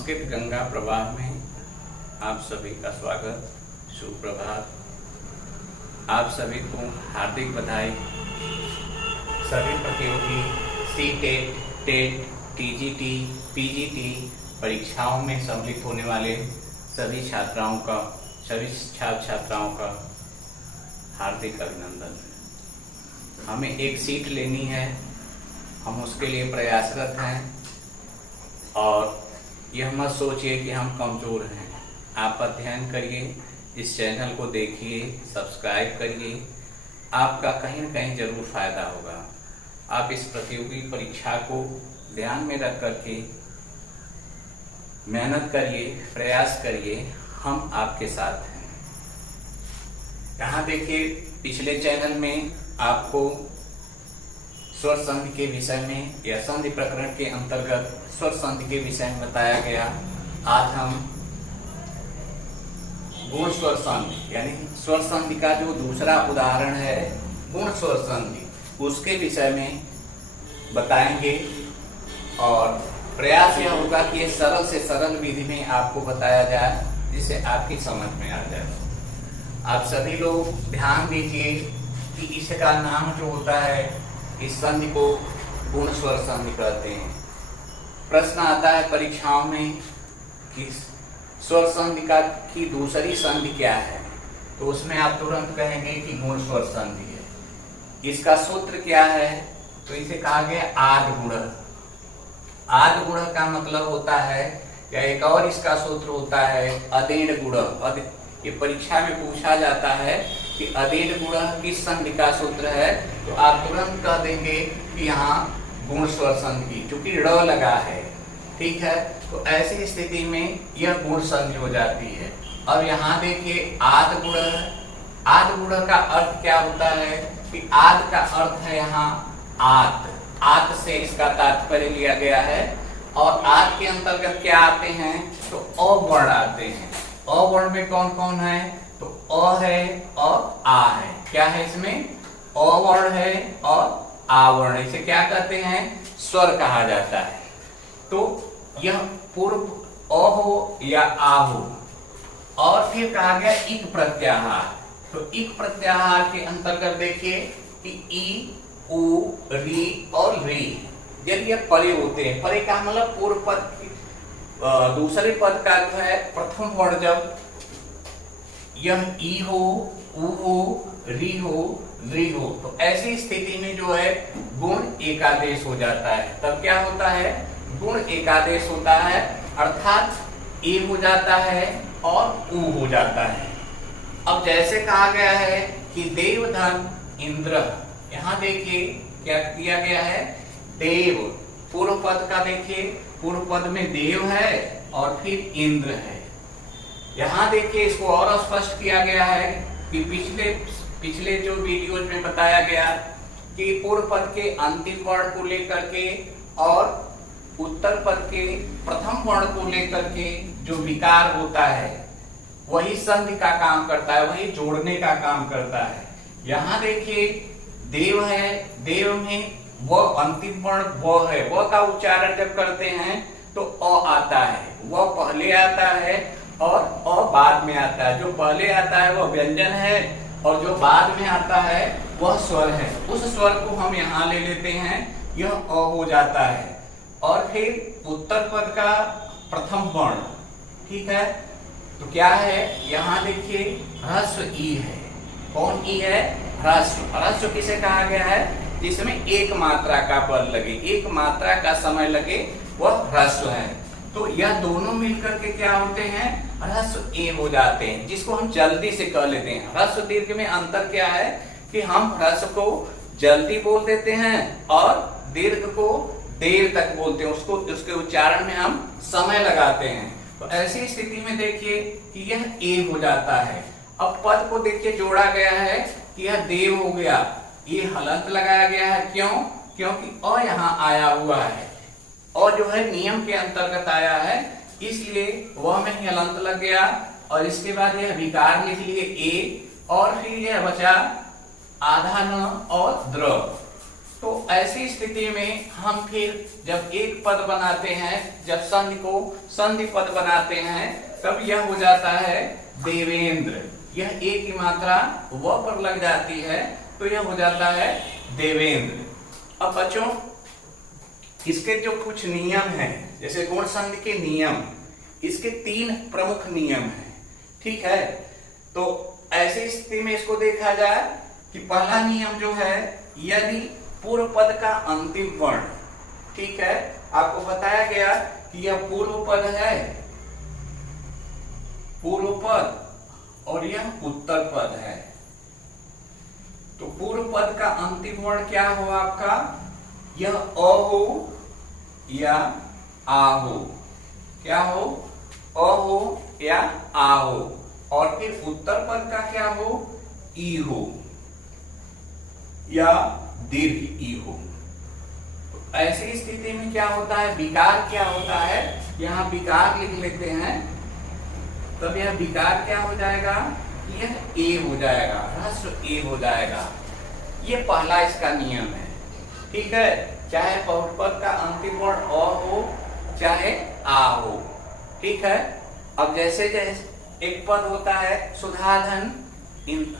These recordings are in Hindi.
संस्कृत गंगा प्रवाह में आप सभी का स्वागत। सुप्रभात। आप सभी को हार्दिक बधाई। सभी प्रतियोगी सी-टेट, टेट, टीजीटी, पीजीटी परीक्षाओं में सम्मिलित होने वाले सभी छात्राओं का, सभी छात्र छात्राओं का हार्दिक अभिनंदन। हमें एक सीट लेनी है, हम उसके लिए प्रयासरत हैं और यह मत सोचिए कि हम कमजोर हैं। आप अध्ययन करिए, इस चैनल को देखिए, सब्सक्राइब करिए, आपका कहीं न कहीं जरूर फायदा होगा। आप इस प्रतियोगी परीक्षा को ध्यान में रख करके मेहनत करिए, प्रयास करिए, हम आपके साथ हैं। यहाँ देखिए, पिछले चैनल में आपको स्वर संधि के विषय में या संधि प्रकरण के अंतर्गत स्वर संधि के विषय में बताया गया। आज हम गुण स्वर संधि यानी स्वर संधि का जो दूसरा उदाहरण है गुण स्वर संधि, उसके विषय में बताएंगे और प्रयास यह होगा कि ये सरल से सरल विधि में आपको बताया जाए जिससे आपकी समझ में आ जाए। आप सभी लोग ध्यान दीजिए कि इसका नाम जो होता है, इस संधि को गुण स्वर संधि कहते हैं। प्रश्न आता है परीक्षाओं में कि स्वर संधि की दूसरी संधि क्या है, तो उसमें आप तुरंत कहेंगे कि गुण स्वर संधि है। इसका सूत्र क्या है, तो इसे कहा गया आद गुण। आद गुण का मतलब होता है, या एक और इसका सूत्र होता है अदेड़ गुण। ये परीक्षा में पूछा जाता है कि अदेड़ गुण किस संधि का सूत्र है, तो आप तुरंत कह देंगे कि यहाँ गुण स्वर संधि, क्योंकि ड़ लगा है। ठीक है, तो ऐसी स्थिति में यह गुण संधि हो जाती है। अब यहाँ देखिए आद गुण। आद गुण का अर्थ क्या होता है कि आद का अर्थ है यहाँ आत। आत से इसका तात्पर्य लिया गया है और आद के अंतर्गत क्या आते हैं, तो अ वर्ण आते हैं। अ वर्ण में कौन कौन है, तो अ है और आ है। क्या है इसमें, अ वर्ण है और आ वर्ण। इसे क्या कहते हैं, स्वर कहा जाता है। तो यह पूर्व अ हो या आ हो। और फिर कहा गया इक प्रत्याहार। तो इक प्रत्याहार के अंतर्गत देखिए कि ई, उ, री और री, यदि ये परे होते हैं, परे का मतलब पूर्व पद दूसरे पद का जो है प्रथम वर्ण जब यह ई हो, उ हो, री हो, री हो, तो ऐसी स्थिति में जो है गुण एकादेश हो जाता है। तब क्या होता है, गुण एकादेश होता है, अर्थात ए हो जाता है और उ हो जाता है। अब जैसे कहा गया है कि देवधन इंद्र, यहाँ देखिए क्या किया गया है, देव पूर्व पद का देखिए, पूर्व पद में देव है और फिर इंद्र है। यहाँ देखिए इसको और स्पष्ट किया गया है कि पिछले जो वीडियोज में बताया गया कि पूर्व पद के अंतिम वर्ण को लेकर के और उत्तर पद के प्रथम वर्ण को लेकर के जो विकार होता है वही संधि का काम करता है, वही जोड़ने का काम करता है। यहाँ देखिए देव है, देव में वो अंतिम वर्ण वो है, वो का उच्चारण जब करते हैं तो अ आता है, वो पहले आता है और अ बाद में आता है। जो पहले आता है वो व्यंजन है और जो बाद में आता है वह स्वर है। उस स्वर को हम यहाँ ले लेते हैं, यह अ हो जाता है। और फिर उत्तर पद का प्रथम वर्ण, ठीक है, तो क्या है, यहाँ देखिए ह्रस्व ई है। कौन ई है, ह्रस्व। ह्रस्व किसे कहा गया है, जिसमें एक मात्रा का पद लगे, एक मात्रा का समय लगे, वह ह्रस्व है। तो यह दोनों मिलकर के क्या होते हैं, ह्रस्व ए हो जाते हैं, जिसको हम जल्दी से कह लेते हैं। ह्रस्व दीर्घ में अंतर क्या है कि हम ह्रस्व को जल्दी बोल देते हैं और दीर्घ को देर तक बोलते हैं, उसको उसके उच्चारण में हम समय लगाते हैं। तो ऐसी स्थिति में देखिए कि यह ए हो जाता है। अब पद को देखिए जोड़ा गया है कि यह देव हो गया, ये हलंत लगाया गया है। क्यों, क्योंकि अ यहाँ आया हुआ है और जो है नियम के अंतर्गत आया है, इसलिए वह में ही हलंत लग गया और इसके बाद यह विकार लिख लिए ए और फिर यह बचा आधा न और द्र। तो ऐसी स्थिति में हम फिर जब एक पद बनाते हैं, जब संधि को संधि पद बनाते हैं, तब यह हो जाता है देवेंद्र। यह एक की मात्रा व पर लग जाती है तो यह हो जाता है देवेंद्र। अब बच्चों इसके जो कुछ नियम हैं, जैसे गुण संधि के नियम, इसके 3 प्रमुख नियम हैं, ठीक है। तो ऐसी स्थिति में इसको देखा जाए कि पहला नियम जो है, यदि पूर्व पद का अंतिम वर्ण, ठीक है, आपको बताया गया कि यह पूर्व पद है, पूर्व पद और यह उत्तर पद है। तो पूर्व पद का अंतिम वर्ण क्या हो आपका, यह अ हो या आ हो, क्या हो, अ हो या आ हो, और फिर उत्तर पद का क्या हो, ई हो या दीर्घ ई हो। तो ऐसी स्थिति में क्या होता है, विकार क्या होता है, यहां विकार लिख लेते हैं, तब यह विकार क्या हो जाएगा, यह ए हो जाएगा, ह्रस्व ए हो जाएगा। ये पहला इसका नियम है, ठीक है। चाहे पूर्व पद का अंतिम वर्ण अ हो चाहे आ हो, ठीक है। अब जैसे जैसे एक पद होता है सुधाधन,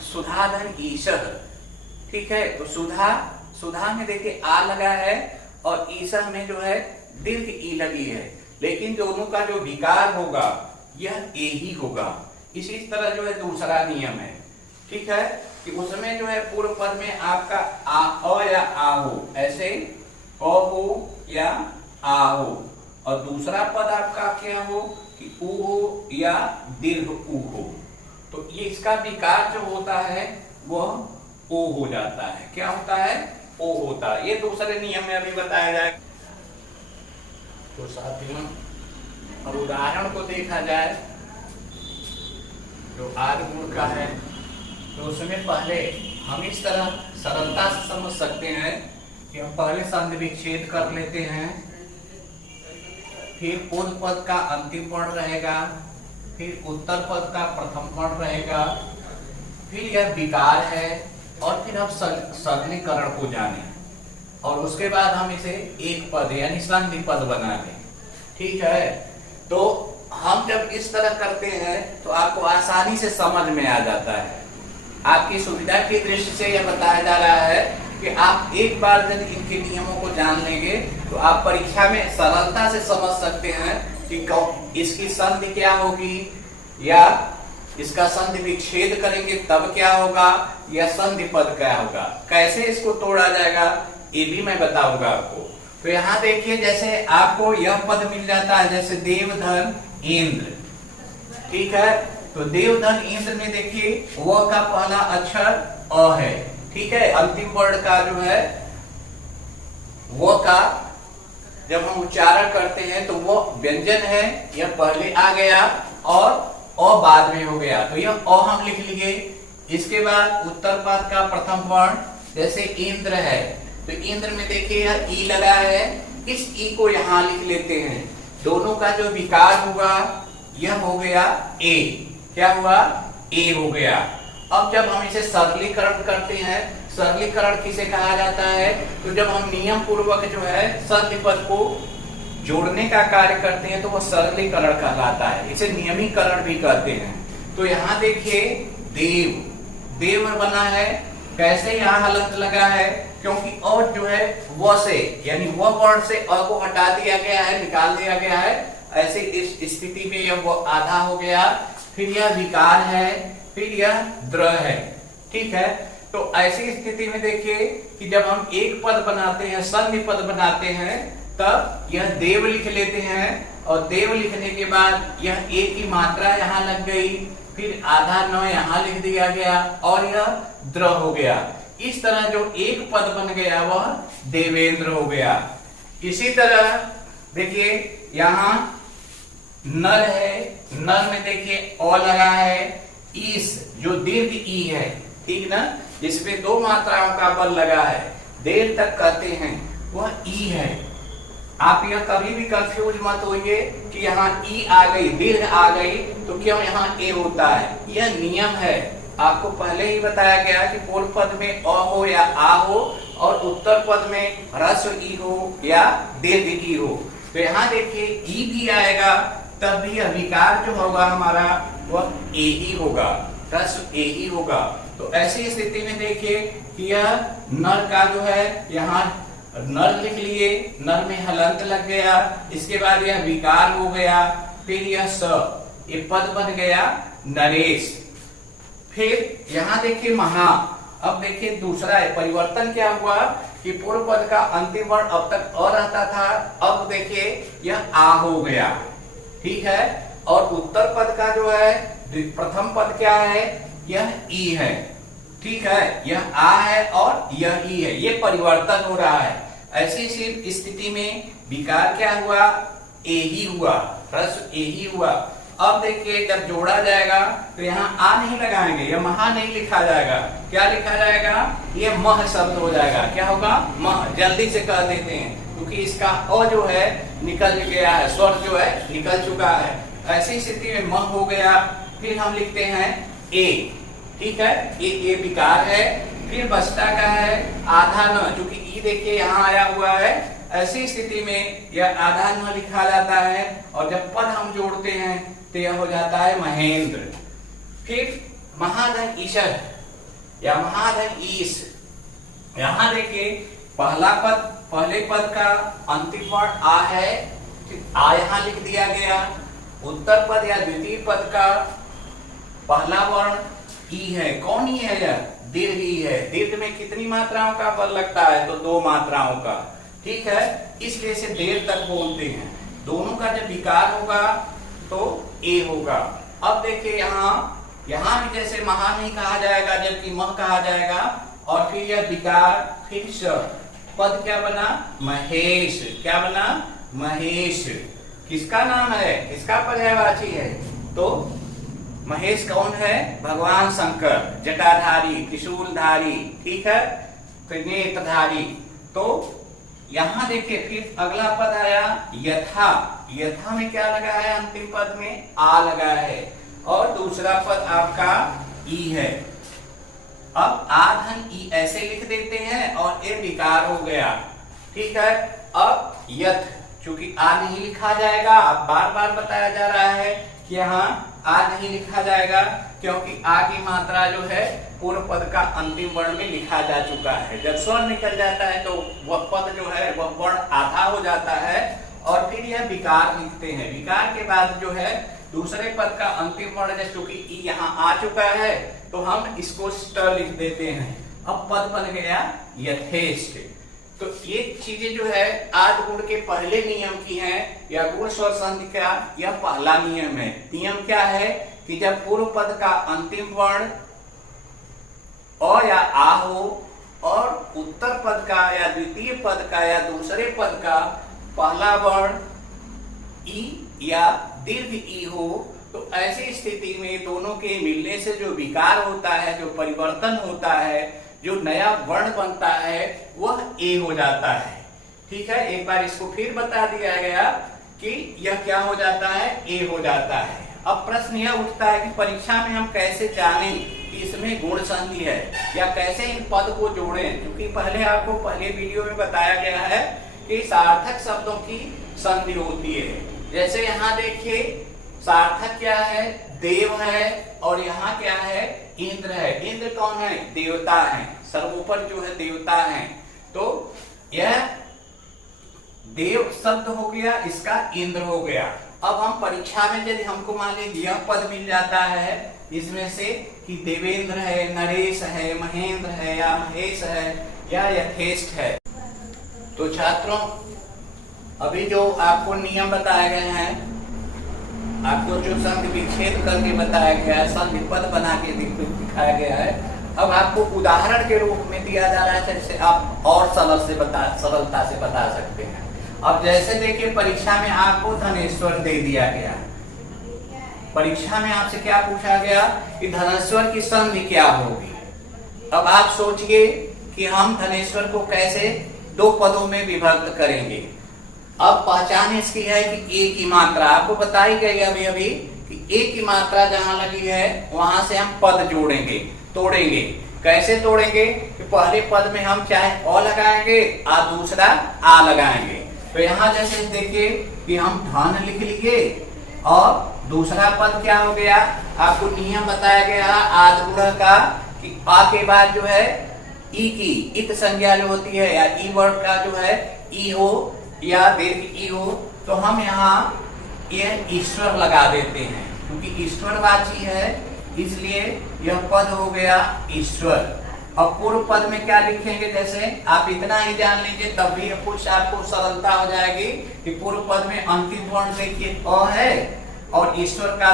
सुधाधन ईशः, ठीक है। तो सुधा में देखिए आ लगा है और ईशः में जो है दीर्घ ई लगी है, लेकिन दोनों का जो विकार होगा यह ए ही होगा। इसी तरह जो है दूसरा नियम है, ठीक है, कि उसमें जो है पूर्व पद में आपका अ या आ हो, ऐसे अ हो या आ हो, और दूसरा पद आपका क्या हो कि उ हो या दीर्घ उ हो। तो ये इसका विकार जो होता है वह ओ हो जाता है, क्या होता है, ओ होता है। ये दूसरे नियम में अभी बताया जाए। तो साथियों अब उदाहरण को देखा जाए जो आदि गुण का है, तो उसमें पहले हम इस तरह सरलता से समझ सकते हैं कि हम पहले संधि विच्छेद कर लेते हैं, फिर पूर्व पद का अंतिम वर्ण रहेगा, फिर उत्तर पद का प्रथम वर्ण रहेगा, फिर यह विकार है, और फिर हम सरलीकरण को जाने, और उसके बाद हम इसे एक पद यानी संधि पद बना दें, ठीक है। तो हम जब इस तरह करते हैं तो आपको आसानी से समझ में आ जाता है। आपकी सुविधा की दृष्टि से यह बताया जा रहा है कि आप एक बार यदि इनके नियमों को जान लेंगे तो आप परीक्षा में सरलता से समझ सकते हैं कि इसकी संधि क्या होगी, या इसका संधि विच्छेद करेंगे तब क्या होगा, या संधि पद क्या होगा, कैसे इसको तोड़ा जाएगा, ये भी मैं बताऊंगा आपको। तो यहाँ देखिए, जैसे आपको यह पद मिल जाता है, जैसे देवधन इंद्र, ठीक है। तो देवधन इंद्र में देखिए व का पहला अक्षर अ है, ठीक है। अंतिम वर्ण का जो है वो का जब हम उच्चारण करते हैं तो वो व्यंजन है, यह पहले आ गया और अ बाद में हो गया, तो यह अ हम लिख लिए। इसके बाद उत्तर पद का प्रथम वर्ण जैसे इंद्र है, तो इंद्र में देखिए यह ई लगा है, इस ई को यहाँ लिख लेते हैं। दोनों का जो विकार होगा यह हो गया ए, क्या हुआ, ए हो गया। अब जब हम इसे सरलीकरण करते हैं, सरलीकरण किसे कहा जाता है, तो जब हम नियम पूर्वक जो है संधि पद को जोड़ने का कार्य करते हैं तो वह सरलीकरण कहलाता है, इसे नियमीकरण भी कहते हैं। तो यहाँ देखिए देव, देव बना है, कैसे यहाँ हलंत लगा है, क्योंकि और जो है व से यानी व वर्ण से अ को हटा दिया गया है, निकाल दिया गया है, ऐसे इस स्थिति में यह वो आधा हो गया, फिर यह विकार है, फिर यह द्र है, ठीक है। तो ऐसी स्थिति में देखिए कि जब हम एक पद बनाते हैं, संधि पद बनाते हैं, तब यह देव लिख लेते हैं, और देव लिखने के बाद यह ए की मात्रा यहाँ लग गई, फिर आधा न यहाँ लिख दिया गया, और यह द्र हो गया। इस तरह जो एक पद बन गया वह देवेंद्र हो गया। इसी तरह देखिए यहाँ नर है, नर में देखिए अ लगा है, ईस जो दीर्घ ई है, ठीक ना, जिसमें 2 मात्राओं का बल लगा है, देर तक कहते हैं, वह ई है। आप यह कभी भी कंफ्यूज मत होइए कि यहाँ ई आ गई, दीर्घ आ गई तो क्यों यहाँ ए होता है, यह नियम है। आपको पहले ही बताया गया कि पूर्व पद में अ हो या आ हो और उत्तर पद में ह्रस्व ई हो या दीर्घ ई हो। तो यहाँ देखिए ई भी आएगा, तब भी विकार जो होगा हमारा वह ए ही होगा, ह्रस्व ए ही होगा। तो ऐसी स्थिति में देखिए कि यह नर का जो है यहाँ नर लिख लिए, नर में हलंत लग गया, इसके बाद यह विकार हो गया, फिर यह स, ये पद बन गया नरेश। फिर यहाँ देखिए महा, अब देखिए दूसरा है परिवर्तन क्या हुआ कि पूर्व पद का अंतिम वर्ण अब तक अ रहता था, अब देखिए यह आ हो गया, ठीक है। और उत्तर पद का जो है प्रथम पद क्या है, यह ई है, ठीक है, यह आ है और यह ई है, ये परिवर्तन हो रहा है। ऐसी स्थिति में विकार क्या हुआ, ए ही हुआ, ह्रस्व ए ही हुआ। अब देखिए जब जोड़ा जाएगा तो यहाँ आ नहीं लगाएंगे, यह महा नहीं लिखा जाएगा, क्या लिखा जाएगा, ये मह शब्द हो जाएगा। क्या होगा, मह। जल्दी से कह देते हैं क्योंकि इसका अ जो है निकल गया है, स्वर जो है निकल चुका है। ऐसी स्थिति में मह हो गया। फिर हम लिखते हैं ए, ठीक है, ये विकार है। फिर बचता का है आधा न, क्योंकि ई देखिए यहाँ आया हुआ है। ऐसी स्थिति में यह आधा न लिखा जाता है और जब पद हम जोड़ते हैं तो यह हो जाता है महेंद्र। फिर महाधन ईशर या महाधन ईश, यहाँ देखिए पहला पद, पहले पद का अंतिम वर्ण आ है, आ यहाँ लिख दिया गया। उत्तर पद या द्वितीय पद का पहला वर्ण ई है, कौन ई है, यह दीर्घ ई है। दीर्घ में कितनी मात्राओं का बल लगता है, तो 2 मात्राओं का, ठीक है, इसलिए से देर तक बोलते हैं। दोनों का जब विकार होगा तो ए होगा। अब देखिए यहाँ भी जैसे महा नहीं कहा जाएगा जबकि मह कहा जाएगा, और फिर यह विकार, फिर स, पद क्या बना, महेश। क्या बना, महेश। किसका नाम है, किसका पर्यायवाची है, तो महेश कौन है, भगवान शंकर, जटाधारी, त्रिशूलधारी, ठीक है, त्रिनेत्रधारी। तो यहाँ देखिए फिर अगला पद आया यथा। यथा में क्या लगा है, अंतिम पद में आ लगा है और दूसरा पद आपका ई है। अब आ धन ई ऐसे लिख देते हैं और ये विकार हो गया, ठीक है। अब यथ, चूंकि आ नहीं लिखा जाएगा, अब बार बार बताया जा रहा है कि यहाँ आ नहीं लिखा जाएगा क्योंकि आ की मात्रा जो है पूर्व पद का अंतिम वर्ण में लिखा जा चुका है। जब स्वर निकल जाता है तो वह पद जो है वह वर्ण आधा हो जाता है और फिर यह विकार लिखते हैं। विकार के बाद जो है दूसरे पद का अंतिम वर्ण, चूंकि ई यहाँ आ चुका है तो हम इसको स्ट लिख देते हैं। अब पद बन गया यथेष्ट। तो ये चीजें जो है आद गुण के पहले नियम की हैं, या गुण स्वर संधि का यह पहला नियम है। नियम क्या है कि जब पूर्व पद का अंतिम वर्ण अ या आ हो और उत्तर पद का या द्वितीय पद का या दूसरे पद का पहला वर्ण ई या दीर्घ ई हो, तो ऐसी स्थिति में दोनों के मिलने से जो विकार होता है, जो परिवर्तन होता है, जो नया वर्ण बनता है, वह ए हो जाता है। ठीक है, एक बार इसको फिर बता दिया गया कि यह क्या हो जाता है, ए हो जाता है। अब प्रश्न यह उठता है कि परीक्षा में हम कैसे जानें कि इसमें गुण संधि है या कैसे इन पद को जोड़ें, क्योंकि पहले आपको पहले वीडियो में बताया गया है कि सार्थक शब्दों की संधि होती है। जैसे यहाँ देखिए सार्थक क्या है, देव है, और यहाँ क्या है, इंद्र है। इंद्र कौन है, देवता है, सर्वोपरि जो है देवता है। तो यह देव शब्द हो गया, इसका इंद्र हो गया। अब हम परीक्षा में यदि हमको मान लीजिए यह पद मिल जाता है इसमें से कि देवेंद्र है, नरेश है, महेंद्र है, या महेश है, या यथेष्ट है, तो छात्रों अभी जो आपको नियम बताए गए हैं, आपको जो संधि विच्छेद करके बताया गया है, संधि पद बना के दिखाया गया है, अब आपको उदाहरण के रूप में दिया जा रहा है जिससे आप और सरलता से बता सकते हैं। अब जैसे देखिए परीक्षा में आपको धनेश्वर दे दिया गया, परीक्षा में आपसे क्या पूछा गया कि धनेश्वर की संधि क्या होगी। अब आप सोचिए कि हम धनेश्वर को कैसे दो पदों में विभक्त करेंगे। अब पहचान इसकी है कि ए की मात्रा आपको बताई गई अभी कि ए की मात्रा जहां लगी है वहां से हम पद जोड़ेंगे, तोड़ेंगे। कैसे तोड़ेंगे कि पहले पद में हम चाहे अ लगाएंगे और दूसरा आ लगाएंगे। तो यहाँ जैसे देखिए कि हम धन लिख लिए और दूसरा पद क्या हो गया, आपको नियम बताया गया आदगुणक का कि आ के बाद जो है ई की इत संज्ञा जो होती है या ई वर्ड का जो है ई हो या दीर्घ ई हो, तो हम यहाँ ये ईश्वर लगा देते हैं क्योंकि ईश्वरवाची है, इसलिए यह पद हो गया ईश्वर। अब पूर्व पद में क्या लिखेंगे, जैसे आप इतना ही जान लीजिए तब भी कुछ आपको सरलता हो जाएगी कि पूर्व पद में अंतिम वर्ण देखिए अ है और ईश्वर का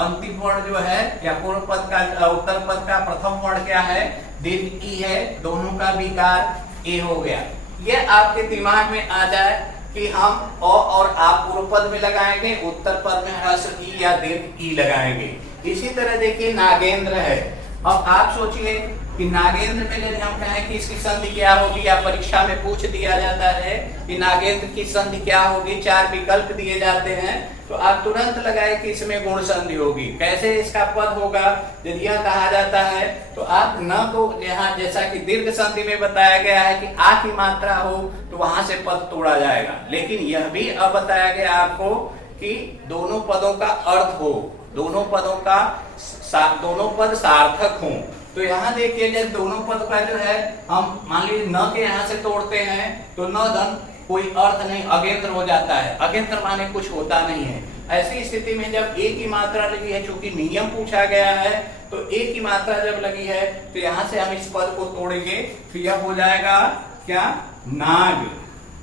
अंतिम वर्ण जो है या पूर्व पद का उत्तर पद का प्रथम वर्ण क्या है, दीर्घ ई है, दोनों का विकार ए हो गया। ये आपके दिमाग में आ जाए कि हम अ और आप पूर्व पद में लगाएंगे, उत्तर पद में ह्रस्व ई या दीर्घ ई लगाएंगे। इसी तरह देखिए नागेंद्र है। अब आप सोचिए कि नागेंद्र में यदि हम कहें कि इसकी संधि क्या होगी, या परीक्षा में पूछ दिया जाता है कि नागेंद्र की संधि क्या होगी, 4 विकल्प दिए जाते हैं, तो आप तुरंत लगाए कि इसमें गुण संधि होगी। कैसे इसका पद होगा, यदि यह कहा जाता है तो आप न तो यहाँ जैसा कि दीर्घ संधि में बताया गया है कि आ की मात्रा हो तो वहां से पद तोड़ा जाएगा, लेकिन यह भी अब बताया गया आपको कि दोनों पदों का अर्थ हो, दोनों पद सार्थक हों। तो यहाँ देखिए जब दोनों पद का जो है हम मान लीजिए न के यहाँ से तोड़ते हैं तो न धन कोई अर्थ नहीं, अगेंद्र हो जाता है, अगेंद्र माने कुछ होता नहीं है। ऐसी स्थिति में जब ए की मात्रा लगी है, चूंकि नियम पूछा गया है, तो ए की मात्रा जब लगी है तो यहाँ से हम इस पद को तोड़ेंगे, तो यह हो जाएगा क्या, नाग।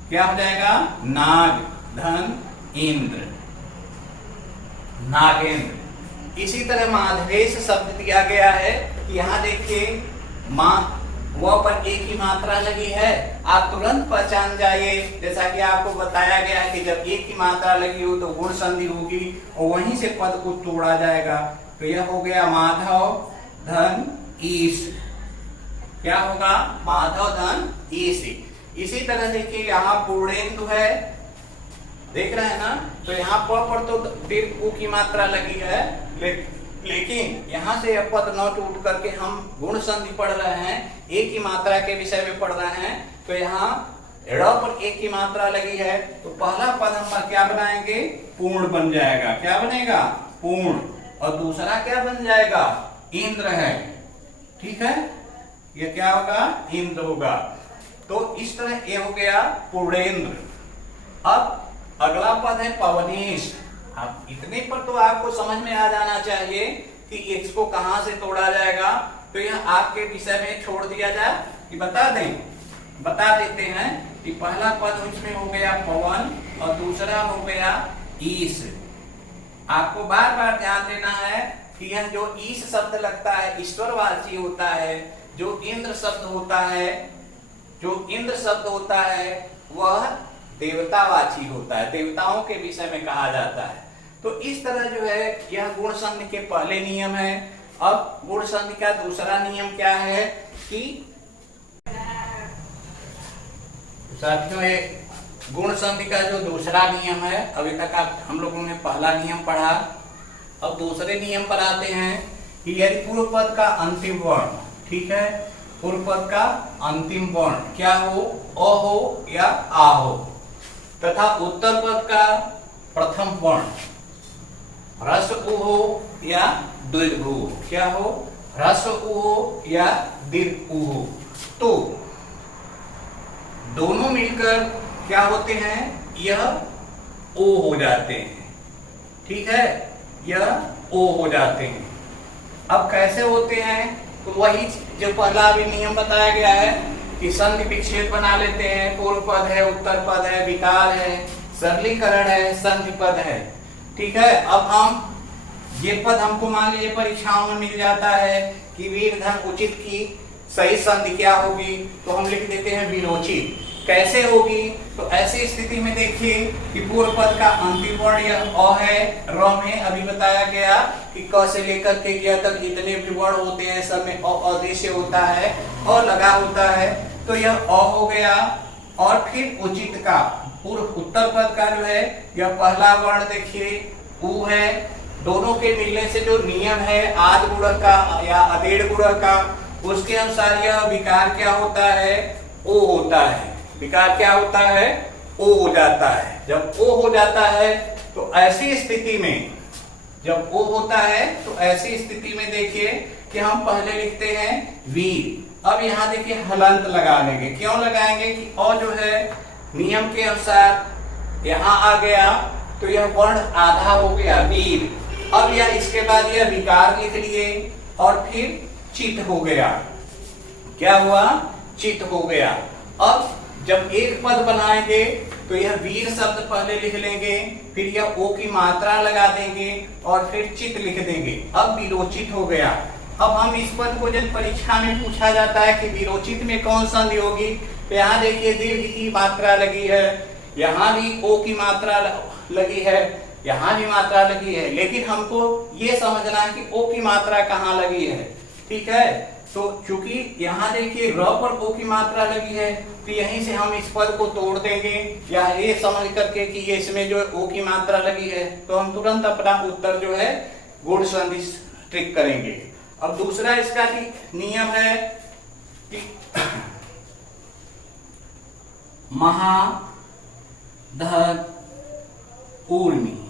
क्या हो जाएगा, नाग धन इंद्र, नागेंद्र। इसी तरह माधवेश शब्द दिया गया है कि यहाँ देखिए माँ वह पर एक ही मात्रा लगी है, आप तुरंत पहचान जाइए, जैसा कि आपको बताया गया है कि जब एक की मात्रा लगी हो तो गुण संधि होगी और वहीं से पद को तोड़ा जाएगा। तो यह हो गया माधव धन ईश। क्या होगा, माधव धन ईश। इसी तरह देखिए यहाँ पूर्णेंदु है, देख रहे हैं ना, तो यहाँ पर तो दीर्घ उ की मात्रा लगी है, लेकिन यहाँ से यह पद न टूट करके हम गुण संधि पढ़ रहे हैं, एक की मात्रा के विषय में पढ़ रहे हैं, तो यहाँ ड़ पर एक की मात्रा लगी है, तो पहला पद हम क्या बनाएंगे, पूर्ण बन जाएगा। क्या बनेगा, पूर्ण। और दूसरा क्या बन जाएगा, इंद्र है। ठीक है, ये क्या होगा, इंद्र होगा। तो इस तरह ये हो गया पूर्णेंद्र। अब अगला पद है पवनीश। अब इतने पर तो आपको समझ में आ जाना चाहिए कि इसको कहां से तोड़ा जाएगा, तो यह आपके विषय में छोड़ दिया जाए कि बता देते हैं कि पहला पद इसमें हो गया पवन और दूसरा हो गया ईश। आपको बार बार ध्यान देना है कि यह जो ईश शब्द लगता है ईश्वरवाची होता है, जो इंद्र शब्द होता है वह देवतावाची होता है, देवताओं के विषय में कहा जाता है। तो इस तरह जो है यह गुण संधि के पहले नियम है। अब गुण संधि का दूसरा नियम क्या है कि साथियों, ये गुण संधि का जो दूसरा नियम है, अभी तक हम लोगों ने पहला नियम पढ़ा, अब दूसरे नियम पर आते हैं कि यदि पूर्व पद का अंतिम वर्ण, ठीक है, पूर्व पद का अंतिम वर्ण क्या हो, अ हो या आ हो, तथा उत्तर पद का प्रथम वर्ण ह्रस्व उ हो या दीर्घ उ हो। क्या हो, ह्रस्व उ हो या दीर्घ उ हो, तो दोनों मिलकर क्या होते हैं, यह ओ हो जाते हैं। ठीक है, यह ओ हो जाते हैं। अब कैसे होते हैं, तो वही जो पहला अभी नियम बताया गया है कि संधि विच्छेद बना लेते हैं, पूर्व पद है, उत्तर पद है, विकार है, सरलीकरण है, संधि पद है। ठीक है, अब हम ये पद हमको मान लीजिए परीक्षाओं में मिल जाता है कि वीर धन उचित की सही संधि क्या होगी, तो हम लिख देते हैं विलोचित। कैसे होगी, तो ऐसी स्थिति में देखिए कि पूर्व पद का अंतिम वर्ण यह अ है, र में अभी बताया गया कि क से लेकर के य तक जितने भी वर्ण होते हैं सब में अदेश होता है और लगा होता है, तो यह अ हो गया। और फिर उचित का पूर्व उत्तर पद का जो है यह पहला वर्ण देखिए उ है, दोनों के मिलने से जो नियम है आद गुणक का या अधेड़ गुणक का, उसके अनुसार यह विकार क्या होता है, ओ होता है। विकार क्या होता है, ओ हो जाता है। जब ओ हो जाता है तो ऐसी स्थिति में, जब ओ होता है तो ऐसी स्थिति में देखिए कि हम पहले लिखते हैं वीर। अब यहाँ देखिए हलंत लगा लेंगे। क्यों लगाएंगे कि और जो है नियम के अनुसार यहाँ आ गया तो यह वर्ण आधा हो गया वीर। अब यह इसके बाद यह विकार लिख लिए और फिर चित हो गया। क्या हुआ, चित हो गया। अब जब एक पद बनाएंगे तो यह वीर शब्द पहले लिख लेंगे, फिर यह ओ की मात्रा लगा देंगे और फिर चित लिख देंगे। अब विरोचित हो गया। अब हम इस पद को जब परीक्षा में पूछा जाता है कि विरोचित में कौन संधि होगी, तो यहाँ देखिए दीर्घ की मात्रा लगी है, यहाँ भी ओ की मात्रा लगी है, यहाँ भी मात्रा लगी है, लेकिन हमको ये समझना है कि ओ की मात्रा कहाँ लगी है। ठीक है, तो चूंकि यहाँ देखिए र पर ओ की मात्रा लगी है तो यहीं से हम इस पद को तोड़ देंगे, या ये समझ करके कि ये इसमें जो ओ की मात्रा लगी है, तो हम तुरंत अपना उत्तर जो है गुण संधि ट्रिक करेंगे। अब दूसरा इसका नियम है कि महा धन ऊर्मी।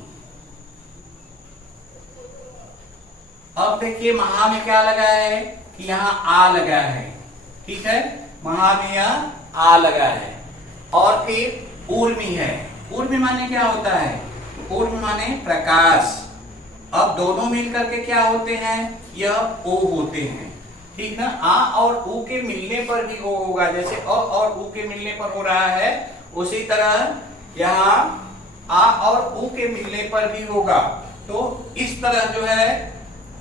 अब देखिए महा में क्या लगा है कि यहाँ आ लगा है। ठीक है, महा में यह आ लगा है और फिर ऊर्मी है। ऊर्मी माने क्या होता है, ऊर्मी माने प्रकाश। अब दोनों मिलकर के क्या होते हैं, यह ओ होते हैं। ठीक ना, आ और ऊ के मिलने पर भी ओ होगा। जैसे अ और ऊ के मिलने पर हो रहा है, उसी तरह यहाँ आ और ऊ के मिलने पर भी होगा। तो इस तरह जो है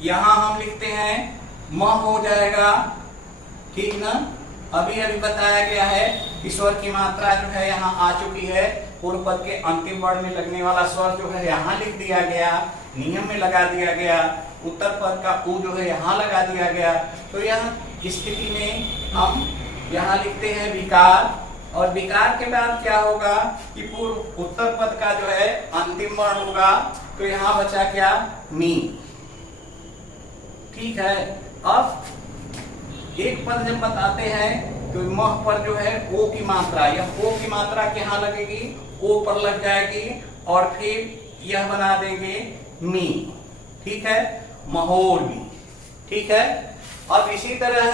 यहाँ हम लिखते हैं म हो जाएगा। ठीक ना, अभी बताया गया है कि स्वर की मात्रा जो है यहाँ आ चुकी है। पूर्व पद के अंतिम वर्ण में लगने वाला स्वर जो है यहाँ लिख दिया गया, नियम में लगा दिया गया। उत्तर पद का ऊ जो है यहाँ लगा दिया गया। तो यह स्थिति में हम यहाँ लिखते हैं विकार, और विकार के बाद क्या होगा कि पूर्व उत्तर पद का जो है अंतिम वर्ण होगा। तो यहाँ बचा क्या, मी। ठीक है, अब एक पद जब बताते हैं तो मह पर जो है ओ की मात्रा, यह ओ की मात्रा यहाँ लगेगी, ओ पर लग जाएगी और फिर यह बना देंगे मी। ठीक है, महोर्मी। ठीक है, अब इसी तरह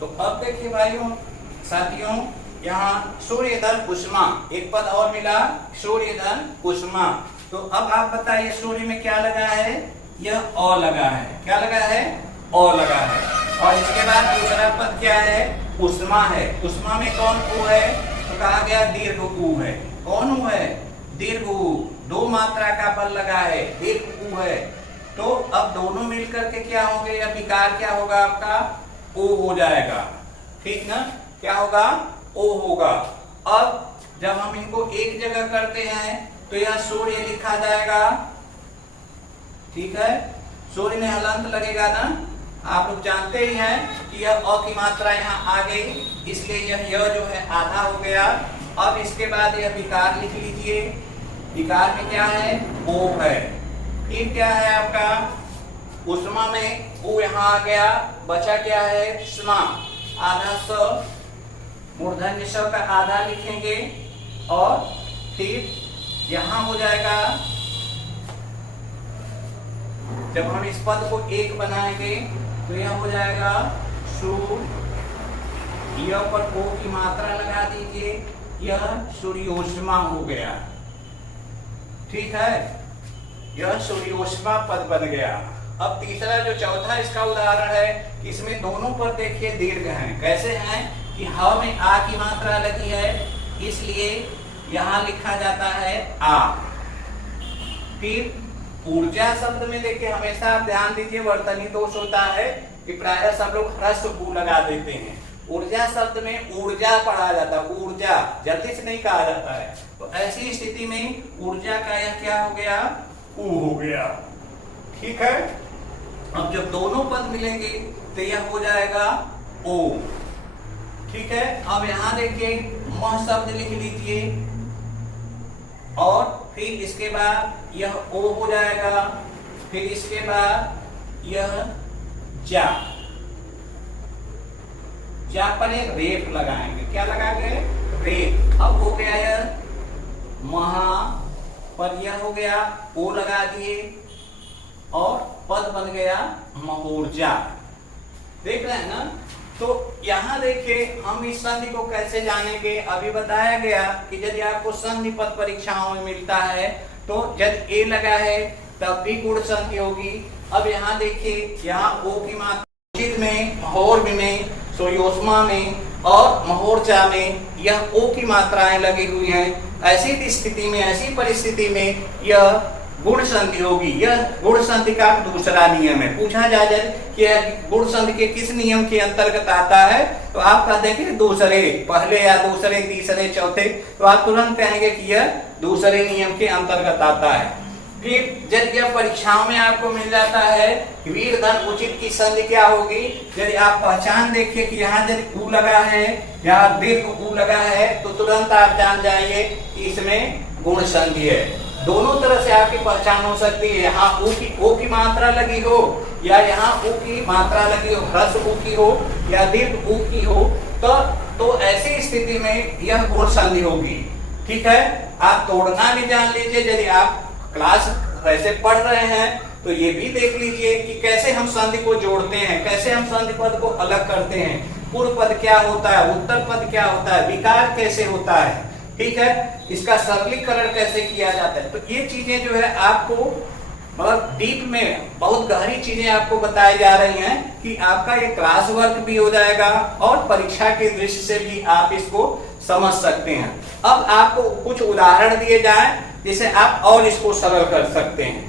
तो अब देखिए भाइयों साथियों, यहाँ सूर्यधन कुसुमा, एक पद और मिला सूर्यधन कुसुमा। तो अब आप बताइए सूर्य में क्या लगा है, यह अ लगा है। क्या लगा है, अ लगा है। और इसके बाद दूसरा पद क्या है, कुसुमा है। कुसुमा में कौन ऊ है, तो कहा गया दीर्घ ऊ है। कौन ऊ है, दीर्घ ऊ। दो मात्रा का पद लगा है, दीर्घ ऊ है। तो अब दोनों मिलकर के क्या होंगे, या विकार क्या होगा आपका, ओ हो जाएगा। ठीक ना, क्या होगा, ओ होगा। अब जब हम इनको एक जगह करते हैं तो यह सूर्य लिखा जाएगा। ठीक है, सूर्य में हलंत लगेगा ना, आप लोग जानते ही हैं कि यह अ की मात्रा यहाँ आ गई, इसलिए यह जो है आधा हो गया। अब इसके बाद यह विकार लिख लीजिए। विकार में क्या है, ओ है। फिर क्या है आपका, उष्मा में ओ यहाँ आ गया, बचा क्या है, स्मा। आधा स, मूर्धन्य स का आधा लिखेंगे और फिर यहाँ हो जाएगा, जब हम इस पद को एक बनाएंगे तो यह हो जाएगा सूर्य। यह पर ओ की मात्रा लगा दीजिए, यह सूर्योष्मा हो गया। ठीक है, यह सूर्योष्मा पद बन गया। अब तीसरा जो चौथा इसका उदाहरण है कि इसमें दोनों पर देखिए दीर्घ हैं। कैसे हैं कि ह में आ की मात्रा लगी है, इसलिए यहां लिखा जाता है आ। फिर ऊर्जा शब्द में देखिए हमेशा आप ध्यान दीजिए, वर्तनी दोष होता है कि प्रायः सब लोग ह्रस्व ऊ लगा देते हैं। ऊर्जा शब्द में ऊर्जा पढ़ा जाता है, ऊर्जा जल्दी से नहीं कहा जाता है। तो ऐसी स्थिति में ऊर्जा का यह क्या हो गया, ऊ हो गया। ठीक है, अब जब दोनों पद मिलेंगे तो यह हो जाएगा ओ। ठीक है, अब यहां देखिए म शब्द लिख लीजिए और फिर इसके बाद यह ओ हो जाएगा। फिर इसके बाद यह जा, जा पर एक रेफ लगाएंगे। क्या लगाएंगे? रेफ। अब हो गया यह महा पर, यह हो गया ओ लगा दिए और पद बन गया महोर्जा। देख रहे हैं ना? तो यहाँ देखिए हम इस संधि को कैसे जानेंगे। अभी बताया गया कि यदि आपको संधि पद परीक्षाओं में मिलता है तो जब ए लगा है तब भी गुण संधि होगी। अब यहाँ देखिए, यहाँ ओ की मात्रा उचित में, महोर्व में, सोयोस्मा में और महोर्जा में यह ओ की मात्राएं लगी हुई हैं। ऐसी स्थिति में, ऐसी परिस्थिति में यह गुण संधि होगी। यह गुण संधि का दूसरा नियम है। पूछा जाए कि गुण संधि के किस नियम के अंतर्गत आता है, तो आप कहते हैं कि दूसरे, पहले या दूसरे, तीसरे, चौथे, तो आप तुरंत कहेंगे कि यह दूसरे नियम के अंतर्गत आता है। फिर जब यह परीक्षाओं में आपको मिल जाता है वीर धन उचित की संधि क्या होगी, यदि आप पहचान देखिए कि यहाँ यदि ऊ लगा है, यहाँ दीर्घ ऊ लगा है, तो तुरंत आप जान जाएंगे कि इसमें गुण संधि है। दोनों तरह से आपकी पहचान हो सकती है। यहाँ ओ की मात्रा लगी हो या यहाँ ऊ की मात्रा लगी हो, ह्रस्व ऊ की हो या दीर्घ ऊ की हो, तो ऐसी स्थिति में यह गुण संधि होगी। ठीक है, आप तोड़ना भी जान लीजिए। यदि आप क्लास ऐसे पढ़ रहे हैं तो ये भी देख लीजिए कि कैसे हम संधि को जोड़ते हैं, कैसे हम संधि पद को अलग करते हैं। पूर्व पद क्या होता है, उत्तर पद क्या होता है, विकार कैसे होता है, ठीक है, इसका सरलीकरण कैसे किया जाता है। तो ये चीजें जो है आपको मतलब डीप में बहुत गहरी चीजें आपको बताई जा रही हैं कि आपका ये क्लास वर्क भी हो जाएगा और परीक्षा की दृष्टि से भी आप इसको समझ सकते हैं। अब आपको कुछ उदाहरण दिए जाएं जिसे आप और इसको सरल कर सकते हैं।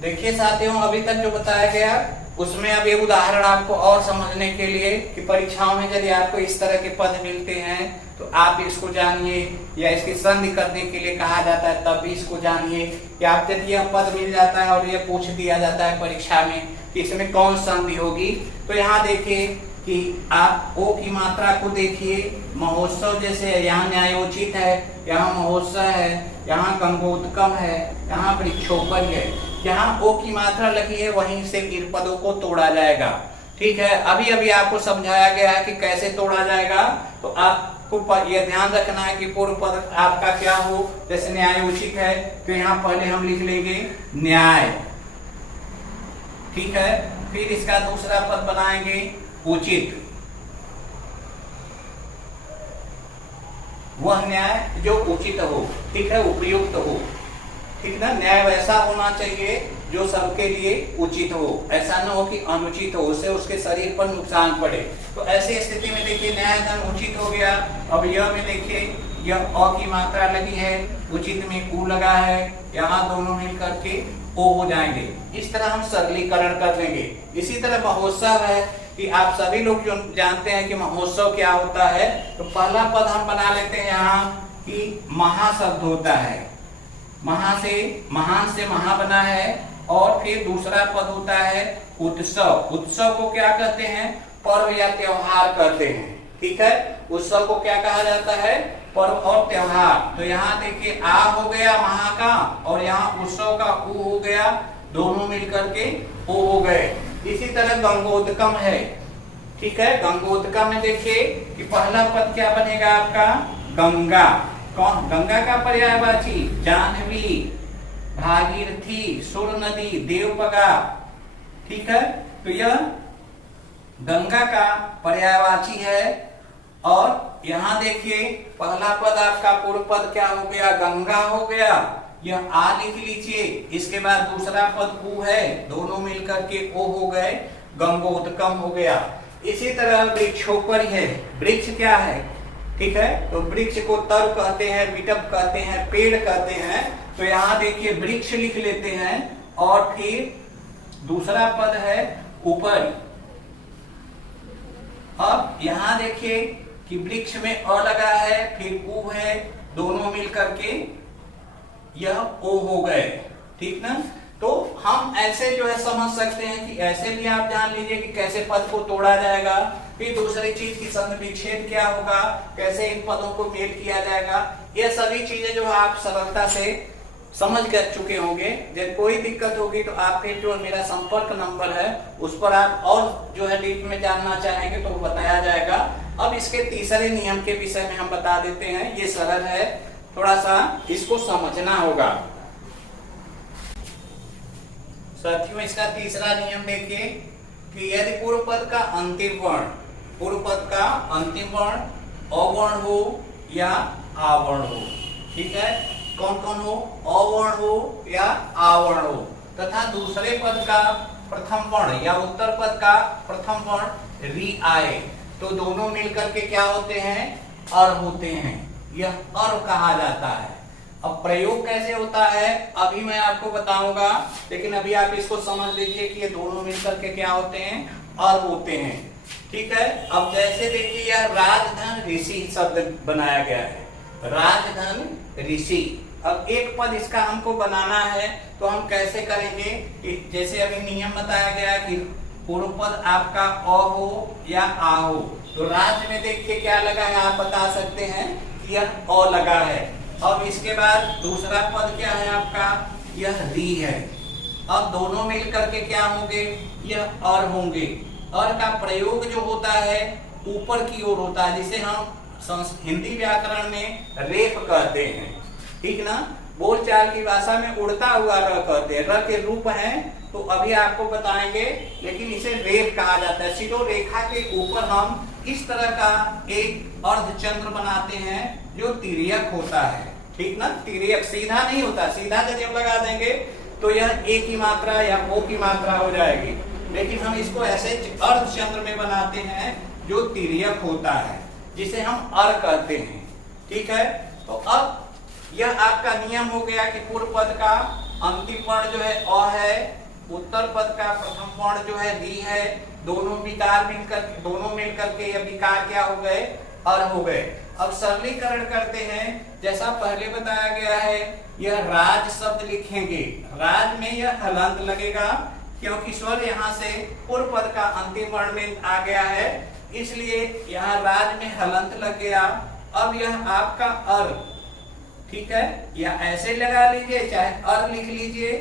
देखिए साथियों, अभी तक जो बताया गया उसमें अब ये उदाहरण आपको और समझने के लिए कि परीक्षाओं में यदि आपको इस तरह के पद मिलते हैं तो आप इसको जानिए, या इसकी संधि करने के लिए कहा जाता है तब भी इसको जानिए कि आप यदि यह पद मिल जाता है और ये पूछ दिया जाता है परीक्षा में कि इसमें कौन संधि होगी, तो यहाँ देखिए कि आप ओ की मात्रा को देखिए। महोत्सव जैसे यहाँ न्यायोचित है, यहाँ महोत्सव है, यहाँ गंगोदकम है, यहाँ वृक्षोपरि है। यहाँ ओ की मात्रा लगी है, वहीं से इन पदों को तोड़ा जाएगा। ठीक है, अभी अभी आपको समझाया गया है कि कैसे तोड़ा जाएगा। तो आपको यह ध्यान रखना है कि पूर्व पद आपका क्या हो। जैसे न्यायोचित है तो यहाँ पहले हम लिख लेंगे न्याय, ठीक है। फिर इसका दूसरा पद बनाएंगे उचित, वह न्याय जो उचित हो, ठीक है, उपयुक्त हो, ठीक ना। न्याय वैसा होना चाहिए जो सबके लिए उचित हो, ऐसा न हो कि अनुचित हो, उससे उसके शरीर पर नुकसान पड़े। तो ऐसी स्थिति में देखिए न्याय धन उचित हो गया। अब यह में देखिए यह अ की मात्रा लगी है, उचित में उ लगा है, यहाँ दोनों मिल करके ओ हो जाएंगे। इस तरह हम सरलीकरण कर लेंगे। इसी तरह महोत्सव है कि आप सभी लोग जो जानते हैं कि महोत्सव क्या होता है, तो पहला पद हम बना लेते हैं यहाँ कि महा शब्द होता है। महा से महान से महा बना है। और फिर दूसरा पद होता है उत्सव। उत्सव को क्या कहते हैं? पर्व या त्योहार कहते हैं, ठीक है। उत्सव को क्या कहा जाता है? पर्व और त्योहार। तो यहाँ देखिए आ हो गया महा का और यहाँ उत्सव का उ हो गया, दोनों मिलकर के ओ हो गए। इसी तरह गंगोदकम है, ठीक है। गंगोदकम में देखिए कि पहला पद क्या बनेगा आपका? गंगा। कौन? गंगा का पर्यायवाची जाह्नवी, भागीरथी, सुर नदी, देवपगा, ठीक है। तो यह गंगा का पर्यायवाची है। और यहाँ देखिए पहला पद आपका पूर्व पद क्या हो गया? गंगा हो गया, यह आ लिख लीजिए। इसके बाद दूसरा पद उ है, दोनों मिलकर के ओ हो गए, गंगोदकम हो गया। इसी तरह वृक्षोपरि है। वृक्ष क्या है? ठीक है, तो वृक्ष को तर कहते हैं, विटप कहते हैं, पेड़ कहते हैं। तो यहाँ देखिए वृक्ष लिख लेते हैं और फिर दूसरा पद है ऊपर। अब यहाँ देखिए कि वृक्ष में अ लगा है, फिर उ है, दोनों मिलकर के यह ओ हो गए, ठीक ना। तो हम ऐसे जो है समझ सकते हैं कि ऐसे भी आप जान लीजिए कि कैसे पद को तोड़ा जाएगा। फिर दूसरी चीज की संधि विच्छेद क्या होगा, कैसे इन पदों को मेल किया जाएगा। ये सभी चीजें जो आप सरलता से समझ कर चुके होंगे। जब कोई दिक्कत होगी तो आपके जो मेरा संपर्क नंबर है उस पर आप और जो है डीप में जानना चाहेंगे तो बताया जाएगा। अब इसके तीसरे नियम के विषय में हम बता देते हैं। ये सरल है, थोड़ा सा इसको समझना होगा साथियों। इसका तीसरा नियम देखिए कि यदि पूर्व पद का अंतिम वर्ण अवर्ण हो या आवर्ण हो, ठीक है, कौन कौन हो, अवर्ण हो या आवर्ण हो, तथा दूसरे पद का प्रथम वर्ण या उत्तर पद का प्रथम वर्ण री आए तो दोनों मिलकर के क्या होते हैं, अर होते हैं। यह अर कहा जाता है। अब प्रयोग कैसे होता है अभी मैं आपको बताऊंगा, लेकिन अभी आप इसको समझ लीजिए कि ये दोनों मिलकर के क्या होते हैं, अर होते हैं, ठीक है। अब जैसे देखिए यह राजधन ऋषि शब्द बनाया गया है, राजधन ऋषि। अब एक पद इसका हमको बनाना है तो हम कैसे करेंगे कि जैसे अभी नियम बताया गया कि पूर्व पद आपका अ हो या आ हो, तो राज में देखिए क्या लगा है, आप बता सकते हैं कि यह अ लगा है। अब इसके बाद दूसरा पद क्या है आपका, यह री है। अब दोनों मिल करके क्या होंगे, यह अर होंगे। अर का प्रयोग जो होता है ऊपर की ओर होता है, जिसे हम हिंदी व्याकरण में रेफ कहते हैं, ठीक ना। बोलचाल की भाषा में उड़ता हुआ र कहते हैं, र के रूप हैं तो अभी आपको बताएंगे, लेकिन इसे रेफ कहा जाता है। सीधो रेखा के ऊपर हम इस तरह का एक अर्धचंद्र बनाते हैं जो तिर्यक होता है, ठीक ना। तिर्यक सीधा नहीं होता, सीधा जब लगा देंगे तो यह ए की मात्रा या ओ की मात्रा हो जाएगी, लेकिन हम इसको ऐसे अर्धचंद्र में बनाते हैं जो तिर्यक होता है, जिसे हम अर कहते हैं, ठीक है। तो अब यह आपका नियम हो गया कि पूर्व पद का अंतिम वर्ण जो है अ है, उत्तर पद का प्रथम वर्ण जो है री है, दोनों मिलकर के यह विकार क्या हो गए, अर हो गए। अब सरलीकरण करते हैं, जैसा पहले बताया गया है, यह राज शब्द लिखेंगे, राज में यह हलंत लगेगा क्योंकि स्वर यहाँ से पूर्व पद का अंतिम वर्ण में आ गया है, इसलिए यहाँ राज में हलंत लग गया। अब यह आपका अर, ठीक है, या ऐसे लगा लीजिए चाहे अर लिख लीजिए।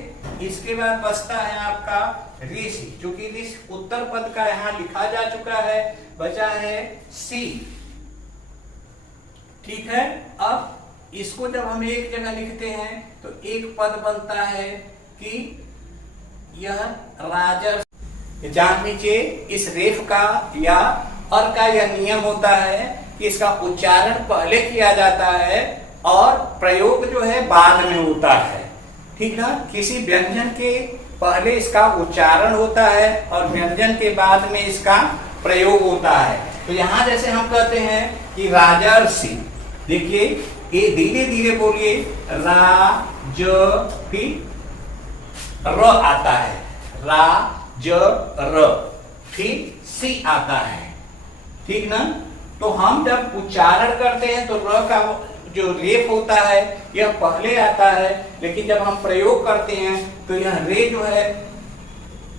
इसके बाद बचता है आपका ऋषि, चूंकि ऋषि उत्तर पद का यहाँ लिखा जा चुका है, बचा है सी, ठीक है। अब इसको जब हम एक जगह लिखते हैं तो एक पद बनता है कि यह राजर। जान लीजिए इस रेफ का या अर का यह नियम होता है कि इसका उच्चारण पहले किया जाता है और प्रयोग जो है बाद में होता है, ठीक ना। किसी व्यंजन के पहले इसका उच्चारण होता है और व्यंजन के बाद में इसका प्रयोग होता है। तो यहाँ जैसे हम कहते हैं कि राजर्षि, देखिए ये धीरे धीरे बोलिए, रा ज फिर र आता है, रा ज र फिर सी आता है, ठीक ना। तो हम जब उच्चारण करते हैं तो र का जो रेफ होता है यह पहले आता है, लेकिन जब हम प्रयोग करते हैं तो यह रे जो है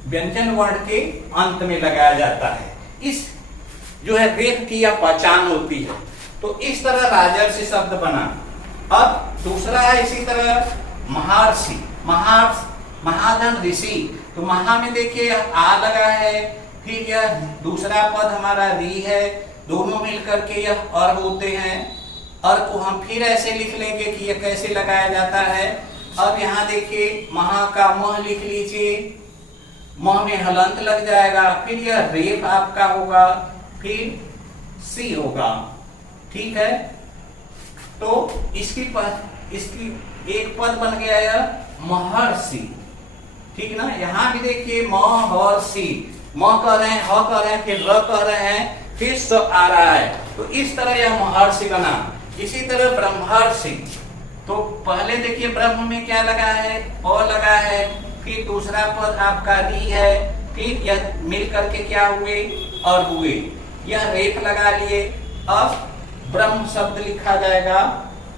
व्यंजन वर्ण के अंत में लगाया जाता है। इस जो है रेफ की यह पहचान होती है। तो इस तरह राजर्षि शब्द बना। अब दूसरा है इसी तरह महर्षि, महाधन ऋषि। तो महा में देखिए आ लगा है, फिर यह दूसरा पद हमारा री है, दोनों मिलकर के यह अर होते हैं। अर को हम फिर ऐसे लिख लेंगे कि यह कैसे लगाया जाता है। अब यहाँ देखिए महा का मह लिख लीजिए, मह में हलंत लग जाएगा, फिर यह रेफ आपका होगा, फिर सी होगा, ठीक है। तो इसकी एक पद बन गया यह महर्षि, ठीक ना। यहाँ भी देखिए महर्षि, म कह रहे हैं, ह कह रहे हैं, फिर र कह रहे हैं, फिर स आ रहा है, तो इस तरह यह महर्षि बना। इसी तरह ब्रह्मर्षि, तो पहले देखिए ब्रह्म में क्या लगा है, अ लगा है, फिर दूसरा पद आपका री है, फिर यह मिल करके क्या हुए, और हुए, यह रेफ लगा लिए। अब ब्रह्म शब्द लिखा जाएगा।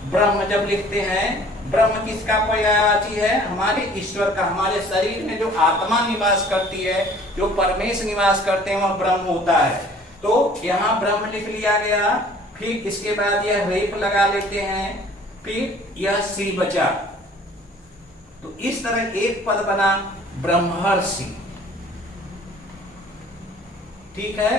ब्रह्म जब लिखते हैं, ब्रह्म किसका पर्यायवाची है, हमारे ईश्वर का। हमारे शरीर में जो आत्मा निवास करती है, जो परमेश निवास करते हैं, वह ब्रह्म होता है। तो यहाँ ब्रह्म लिख लिया गया, फिर इसके बाद यह रेफ लगा लेते हैं, फिर यह सी बचा, तो इस तरह एक पद बना ब्रह्मर्षि। ठीक है,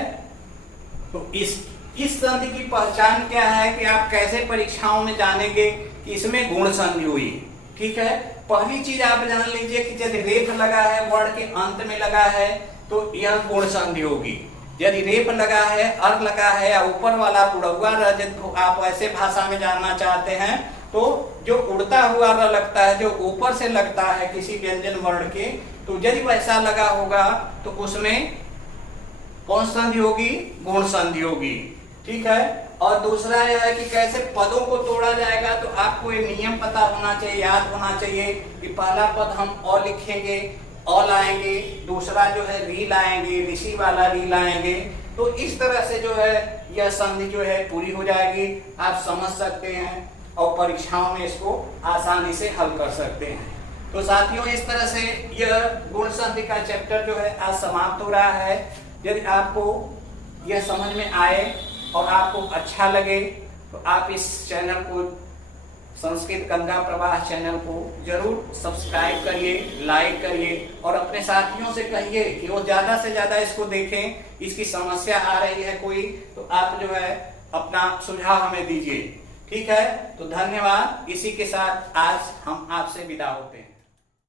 तो इस संधि की पहचान क्या है कि आप कैसे परीक्षाओं में जानेंगे कि इसमें गुण संधि हुई। ठीक है, पहली चीज आप जान लीजिए कि यदि रेफ लगा है, वर्ड के अंत में लगा है, तो यह गुण संधि होगी। यदि रेफ लगा है, अर लगा है या ऊपर वाला उड़ा र, आप ऐसे भाषा में जानना चाहते हैं, तो जो उड़ता हुआ र लगता है, जो ऊपर से लगता है किसी व्यंजन वर्ण के, तो यदि वैसा लगा होगा तो उसमें कौन संधि होगी? गुण संधि होगी। ठीक है, और दूसरा यह है कि कैसे पदों को तोड़ा जाएगा, तो आपको ये नियम पता होना चाहिए, याद होना चाहिए कि पहला पद हम अ लिखेंगे, अ लाएंगे, दूसरा जो है री लाएंगे, ऋषि वाला री लाएंगे। तो इस तरह से जो है यह संधि जो है पूरी हो जाएगी। आप समझ सकते हैं और परीक्षाओं में इसको आसानी से हल कर सकते हैं। तो साथियों, इस तरह से यह गुण संधि का चैप्टर जो है आज समाप्त हो रहा है। यदि आपको यह समझ में आए और आपको अच्छा लगे तो आप इस चैनल को, संस्कृत गंगा प्रवाह चैनल को जरूर सब्सक्राइब करिए, लाइक करिए और अपने साथियों से कहिए कि वो ज्यादा से ज्यादा इसको देखें। इसकी समस्या आ रही है कोई, तो आप जो है अपना सुझाव हमें दीजिए। ठीक है, तो धन्यवाद। इसी के साथ आज हम आपसे विदा होते हैं।